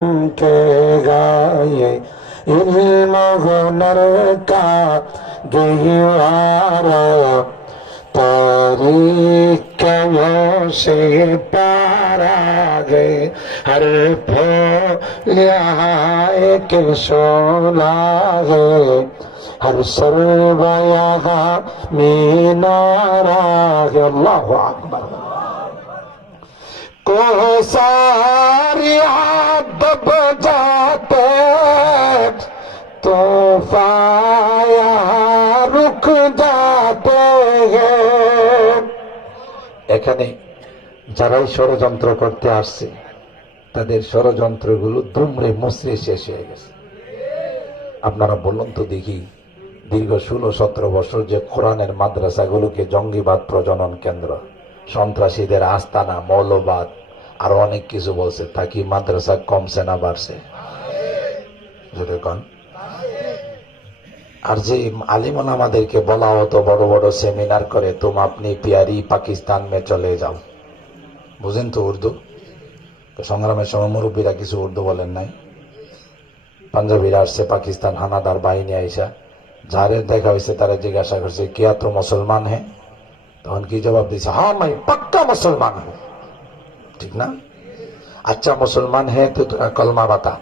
के गाये इल्म हुनर का गहिवारा तारीक़ों से पारा गए हर फूलियाए के शोला है हर सरवया मीनारा है अल्लाहु अकबर को सारिया दब जाते तो फाया रुक जाते हैं এখানে যারাই ষড়যন্ত্র করতে আসছে তাদের ষড়যন্ত্রগুলো দুমড়ে মুচড়ে শেষ হয়ে গেছে। আপনারা বলুন তো দেখি, দীর্ঘ 16-17 বছর যে কোরআনের মাদ্রাসাগুলোকে জঙ্গিবাদ প্রজনন কেন্দ্র, সন্ত্রাসীদের আস্তানা, মৌলবাদ আরো অনেক কিছু বলছে, তা কি মাদ্রাসা কমছে না বাড়ছে? আর যে আলিমুল আমাদেরকে বলা হতো বড় বড় সেমিনার করে, তুম আপনি পিয়ারি পাকিস্তান মে চলে যাও, বুঝেন তো উর্দু? সংগ্রামের সময় মুরব্বীরা কিছু উর্দু বলেন নাই? পাঞ্জাবিরা আসছে, পাকিস্তান হানাদার বাহিনী আইসা যারে দেখা হয়েছে তারা জিজ্ঞাসা করছে কিয়া তো মুসলমান হ্যাঁ? তখন কি জবাব দিছে? হ্যাঁ मैं पक्का मुसलमान हूं। ठीक ना? अच्छा मुसलमान है तो कलमा बता,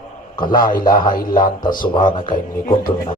ला इलाहा इल्ला अंता सुब्हानका इन्नी कुन्तु मिनल